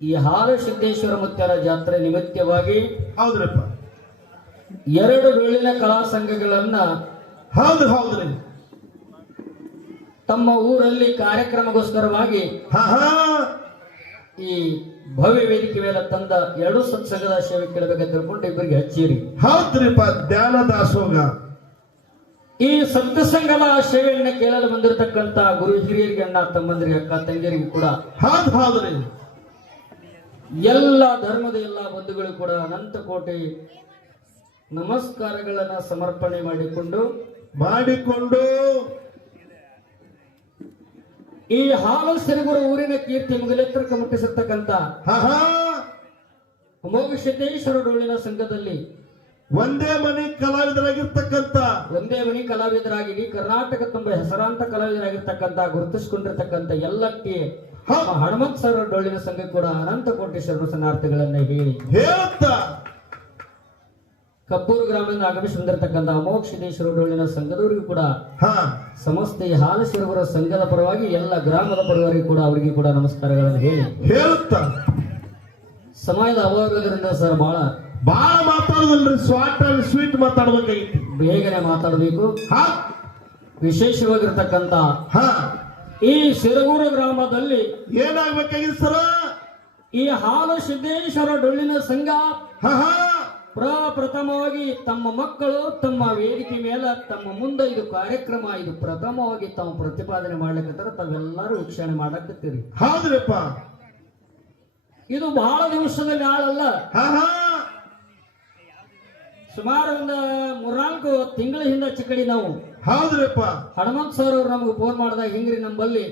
ಈ ಹಾಲಸಿದ್ದೇಶ್ವರ ಮುತ್ಯಾಲ ಜಾತ್ರೆ ನಿಮಿತ್ತವಾಗಿ ಹೌದ್ರಪ್ಪ. 2 ಡೊಳ್ಳಿನ ಕಲಾ ಸಂಘಗಳನ್ನ ಹೌದ್ರಿ ತಮ್ಮ ಊರಲ್ಲಿ ಕಾರ್ಯಕ್ರಮಗೋಸ್ಕರವಾಗಿ ಹಾ ಹಾ ಈ ಭವ್ಯ ವೇದಿಕೆ ಮೇಲೆ ತಂದ 2 ಸತ್ಸಂಗದ ಸೇವೆ ಕೇಳಬೇಕಂತ ತಿಳ್ಕೊಂಡು ಇಬ್ಬರಿಗೆ ಹಚ್ಚಿರಿ. ಹೌದ್ರಿಪ್ಪ. ಧ್ಯಾನ ದಾಸೋಗ ಈ ಸತ್ಸಂಗದ ಸೇವೆಯನ್ನ ಕೇಳಲು ಬಂದಿರತಕ್ಕಂತ ಗುರು ಹಿರಿಯರಿಗೆ, ಅಣ್ಣ ತಮ್ಮಂದಿರಿಗೆ, ಅಕ್ಕ ತಂಗಿಯರಿಗೆ ಕೂಡ ಹೌದ್ರಿ ಎಲ್ಲ ಧರ್ಮದ ಎಲ್ಲ ಬಂಧುಗಳು ಕೂಡ ಅನಂತ ಕೋಟಿ ನಮಸ್ಕಾರಗಳನ್ನ ಸಮರ್ಪಣೆ ಮಾಡಿಕೊಂಡು ಈ ಹಾಲಸಿರಗುರ ಊರಿನ ಕೀರ್ತಿ ಮುಗಿಲೆತ್ತರಕ್ಕೆ ಮುಟ್ಟಿಸಿರ್ತಕ್ಕಂಥ ಅಮೋಘಸಿದ್ದೇಶ್ವರ ಡೊಳ್ಳಿನ ಸಂಘದಲ್ಲಿ ಒಂದೇ ಮನೆ ಕಲಾವಿದರಾಗಿ ಕರ್ನಾಟಕ ತುಂಬ ಹೆಸರಾಂತ ಕಲಾವಿದರಾಗಿರ್ತಕ್ಕಂಥ ಗುರುತಿಸಿಕೊಂಡಿರ್ತಕ್ಕಂಥ ಎಲ್ಲಕ್ಕೆ ಹನುಮಂತ ಸರ್ ಡೊಳ್ಳಿನ ಸಂಘ ಕೂಡ ಅನಂತ ಕೋಟಿ ಶರಣಾರ್ಥಿಗಳನ್ನ ಹೇಳುತ್ತಾ ಕಬ್ಬೂರು ಗ್ರಾಮದಿಂದ ಆಗಮಿಸಿ ಬಂದಿರತಕ್ಕಂಥ ಅಮೋಘಸಿದ್ದೇಶ್ವರ ಡೊಳ್ಳಿನ ಸಂಘದವರಿಗೂ ಕೂಡ ಸಮಸ್ತ ಈ ಹಾಲಸಿರಗುರ ಸಂಘದ ಪರವಾಗಿ ಎಲ್ಲ ಗ್ರಾಮದ ಪರವಾಗಿ ಕೂಡ ಅವರಿಗೆ ಕೂಡ ನಮಸ್ಕಾರಗಳನ್ನು ಹೇಳುತ್ತಾ ಸಮಯದ ಅಭಾವದಿಂದ ಸರ್ ಬಹಳ ಮಾತಾಡೋದಲ್ರಿ, ಸ್ವೀಟ್ ಮಾತಾಡ್ಬೇಕಾಗಿತ್ತು, ಬೇಗನೆ ಮಾತಾಡಬೇಕು. ವಿಶೇಷವಾಗಿರ್ತಕ್ಕಂಥ ಈ ಸಿರಗೂರು ಗ್ರಾಮದಲ್ಲಿ ಏನಾಗ್ಬೇಕಾಗಿತ್ತು ಸರ? ಈ ಹಾಲಸಿದ್ದೇಶ್ವರ ಡೊಳ್ಳಿನ ಸಂಘ ಪ್ರಪ್ರಥಮವಾಗಿ ತಮ್ಮ ಮಕ್ಕಳು ತಮ್ಮ ವೇದಿಕೆ ಮೇಲೆ ತಮ್ಮ ಮುಂದೆ ಇದು ಕಾರ್ಯಕ್ರಮ ಇದು ಪ್ರಥಮವಾಗಿ ತಾವು ಪ್ರತಿಪಾದನೆ ಮಾಡ್ಲಿಕ್ಕಂತಾರ ತಾವೆಲ್ಲರೂ ವೀಕ್ಷಣೆ ಮಾಡಕತ್ತೀರಿ. ಹೌದ್ರಪ್ಪ. ಇದು ಬಹಳ ದಿವಸದ ನಾಳಲ್ಲ, ಸುಮಾರು ಒಂದು 3-4 ತಿಂಗಳ ಹಿಂದೆ ಚಿಕ್ಕಡಿ ನಾವು ಹೌದ್ರಪ್ಪ ಹನುಮಂತ ಸರ್ ಅವರು ನಮಗೆ ಫೋನ್ ಮಾಡಿದಾಗ ಹಿಂಗ್ರಿ ನಮ್ಮಲ್ಲಿ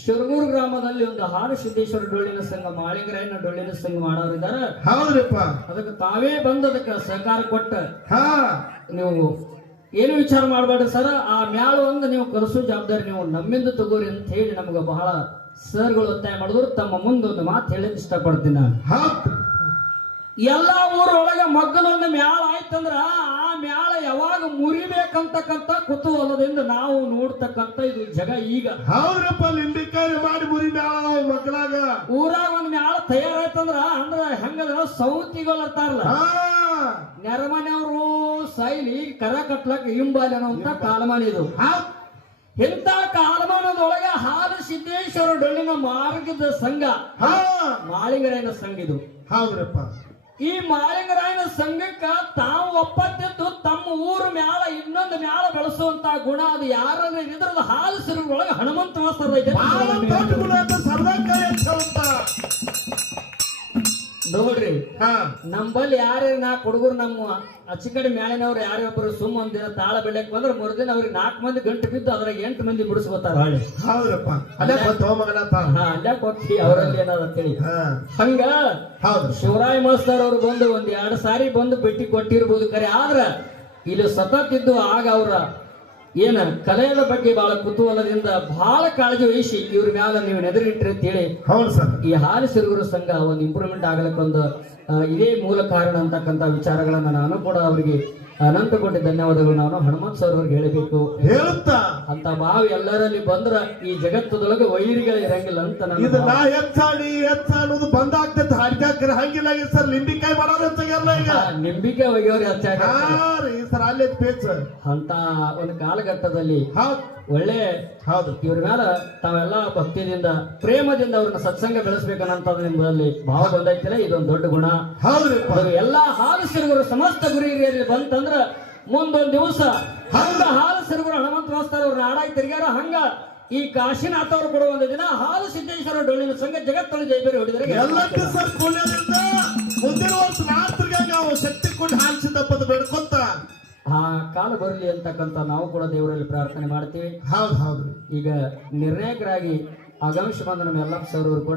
ಶಿರಗೂರು ಗ್ರಾಮದಲ್ಲಿ ಒಂದು ಹಾಲಸಿದ್ದೇಶ್ವರ ಡೊಳ್ಳಿನ ಸಂಘ, ಮಾಳಿಂಗರಾಯನ ಡೊಳ್ಳಿನ ಸಂಘ ಮಾಡೋರಿದ್ದಾರೆ. ಹೌದ್ರಪ್ಪ. ಅದಕ್ಕೆ ತಾವೇ ಬಂದು ಅದಕ್ಕೆ ಸಹಕಾರ ಕೊಟ್ಟ ನೀವು ಏನು ವಿಚಾರ ಮಾಡಬೇಡ್ರಿ ಸರ್, ಆ ಮ್ಯಾಳ ಒಂದು ನೀವು ಕಲಿಸೋ ಜವಾಬ್ದಾರಿ ನೀವು ನಮ್ಮಿಂದ ತಗೋರಿ ಅಂತ ಹೇಳಿ ನಮ್ಗೆ ಬಹಳ ಸರ್ಗಳು ಒತ್ತಾಯ ಮಾಡಿದ್ರು. ತಮ್ಮ ಮುಂದೊಂದು ಮಾತು ಹೇಳಕ್ ಇಷ್ಟಪಡ್ತೀನಿ ನಾನು. ಎಲ್ಲಾ ಊರೊಳಗೆ ಮಗ್ಗಲೊಂದು ಮ್ಯಾಳ ಆಯ್ತಂದ್ರ ಆ ಮ್ಯಾಳ ಯಾವಾಗ ಮುರಿಬೇಕಂತಕ್ಕಂತ ಕುತೂಹಲದಿಂದ ನಾವು ನೋಡ್ತಕ್ಕಂತ ಇದು ಜಗ ಈಗ. ಹೌದ್ರಪ್ಪ. ಲಿಂಬಿಕಾಯಿ ಮಾಡಿ ಮುರಿ ಮ್ಯಾಳ ಮಕ್ಕಳಾಗ ಊರಾಗ ಒಂದ್ ಮ್ಯಾಳ ತಯಾರಾಯ್ತಂದ್ರ ಅಂದ್ರ ಹೆಂಗದ ಸೌತಿಗಳು ಇರ್ತಾರಲ್ಲ, ನೆರಮನೆಯವರು ಸೈಲಿ ಕರ ಕಟ್ಲಕ್ ಹಿಂಬಾಲಿ ಅನ್ನೋಂತ ಕಾಲಮಾನ ಇದು. ಇಂಥ ಕಾಲಮಾನದೊಳಗೆ ಹಾಲಸಿದ್ದೇಶ್ವರ ಡೊಳ್ಳಿನ ಮಾರ್ಗದ ಸಂಘ ಮಾಳಿಂಗರಾಯನ ಸಂಘ ಇದು. ಹೌದ್ರಪ್ಪ. ಈ ಮಾಳಿಂಗರಾಯನ ಸಂಘಕ್ಕ ತಾವು ಒಪ್ಪತ್ತಿದ್ದು ತಮ್ಮ ಊರು ಮ್ಯಾಳ ಇನ್ನೊಂದು ಮ್ಯಾಳ ಬೆಳೆಸುವಂತ ಗುಣ ಅದು ಯಾರಾದ್ರೂ ಇದ್ರದ ಹಾಲಸಿರೊಳಗೆ ಹನುಮಂತ ಮಾಸ್ತರ್ ಐತೆ ನೋಡ್ರಿ. ನಮ್ಮಲ್ಲಿ ಯಾರ್ಯಾರು 4 ಹುಡುಗರು ನಮ್ಮ ಅಚ್ಚಿಕಡೆ ಮ್ಯಾಳಿನವ್ರು ಯಾರ್ಯಾರು ಸುಮ್ಮ ಒಂದಿನ ತಾಳ ಬೆಳಕ್ ಬಂದ್ರೆ ಮರುದಿನ ಅವ್ರಿಗೆ 4 ಮಂದಿ ಗಂಟು ಬಿದ್ದು ಅದ್ರಾಗ 8 ಮಂದಿ ಬಿಡಿಸ್ಕೊತಾರ. ಹೌದ್ರಪ್ಪ. ಅಲ್ಲೇ ಕೊಟ್ಟಿ ಅವರಲ್ಲಿ ಏನಾದಂತೇಳಿ ಹಂಗ ಶಿವರಾಯ ಮಾಸ್ತರ್ ಅವ್ರು ಬಂದು 1-2 ಸಾರಿ ಬಂದು ಭೇಟಿ ಕೊಟ್ಟಿರ್ಬೋದು ಕರೆ, ಆದ್ರ ಇಲ್ಲಿ ಸತತ್ ಇದ್ದು ಆಗ ಅವ್ರ ಏನ ಕಲೆಯ ಬಗ್ಗೆ ಬಹಳ ಕುತೂಹಲದಿಂದ ಬಹಳ ಕಾಳಜಿ ವಹಿಸಿ ಇವ್ರ ಮ್ಯಾಲ ನೀವು ನೆದರಿಟ್ರಿ ಅಂತೇಳಿ ಈ ಹಾಲಸಿರಗುರ ಸಂಘ ಒಂದು ಇಂಪ್ರೂವ್ಮೆಂಟ್ ಆಗ್ಲಿಕ್ಕೊಂದು ಇದೇ ಮೂಲ ಕಾರಣ ಅಂತಕ್ಕಂಥ ವಿಚಾರಗಳನ್ನ ನಾನು ಕೂಡ ಅವರಿಗೆ ಅನಂತ ಕೋಟಿ ಧನ್ಯವಾದಗಳು ನಾನು ಹನುಮಂತ ಸರ್ ಅವ್ರಿಗೆ ಹೇಳಬೇಕು. ಹೇಳುತ್ತಾ ಅಂತ ಭಾವ ಎಲ್ಲರಲ್ಲಿ ಬಂದ್ರ ಈ ಜಗತ್ತದೊಳಗೆ ವೈರಿಗಳು ಇರಂಗಿಲ್ಲ ಅಂತ ಅನ್ನೋದು ಬಂದ್ ಆಗ್ತೈತೆ. ಹಾಡ್ಕಾಕ್ರೆ ಹಂಗಿಲ್ಲ ಸರ್, ಲಿಂಬಿಕಾಯಿ ಮಾಡೋದಂತಾಗಲ್ಲ ಈಗ. ನಿಂಬಿಕಾಯಿ ಒಯ್ಯೋರಿ ಸರ್ ಅಲ್ಲೇ ಪೇಚ್ ಅಂತ ಒಂದು ಕಾಲಘಟ್ಟದಲ್ಲಿ ಒಳ್ಳೆ ಇವ್ರ ಮ್ಯಾಲ ತಾವೆಲ್ಲ ಭಕ್ತಿಯಿಂದ ಪ್ರೇಮದಿಂದ ಅವ್ರನ್ನ ಸತ್ಸಂಗ ಬೆಳೆಸ್ಬೇಕನ್ನಂತ ನಿಮ್ಮಲ್ಲಿ ಭಾವ ಬಂದೈತಿಲ್ಲ, ಇದೊಂದು ದೊಡ್ಡ ಗುಣ. ಎಲ್ಲಾ ಹಾಲಸಿರಗುರು ಸಮಸ್ತ ಗುರಿ ಹಿರಿಯರಲ್ಲಿ ಬಂತಂದ್ರ ಮುಂದೊಂದ್ ದಿವಸ ಹಂಗ ಹಾಲಸಿರಗುರು ಹನುಮಂತ ಮಾಸ್ತರ್ ಅವ್ರ ನಾಡಾಗಿ ತಿರ್ಗ್ಯಾರ, ಹಂಗ ಈ ಕಾಶಿನಾಥ ಅವರು ಕೂಡ ಒಂದು ದಿನ ಹಾಲಸಿದ್ದೇಶ್ವರ ಡೊಳ್ಳಿನ ಸಂಘ ಜಗತ್ತೊಳಗೆ ಜೈಬೇರಿ ಹೊಡಿದ್ರೆ ನಾವು ಶಕ್ತಿ ಕೊಂಡು ಹಾಲಿಸಿದ್ದಪ್ಪದ ಬೆಡ್ಕೊಂತ ಆ ಕಾಲ ಬರಲಿ ಅಂತಕ್ಕಂಥ ನಾವು ಕೂಡ ದೇವರಲ್ಲಿ ಪ್ರಾರ್ಥನೆ ಮಾಡ್ತೀವಿ. ಹೌದು. ಈಗ ನಿರ್ಣಾಯಕರಾಗಿ ಆಗಮಿಸಿ ಬಂದ ನಮ್ಮ ಎಲ್ಲ ಸರ್ ಅವರು ಕೂಡ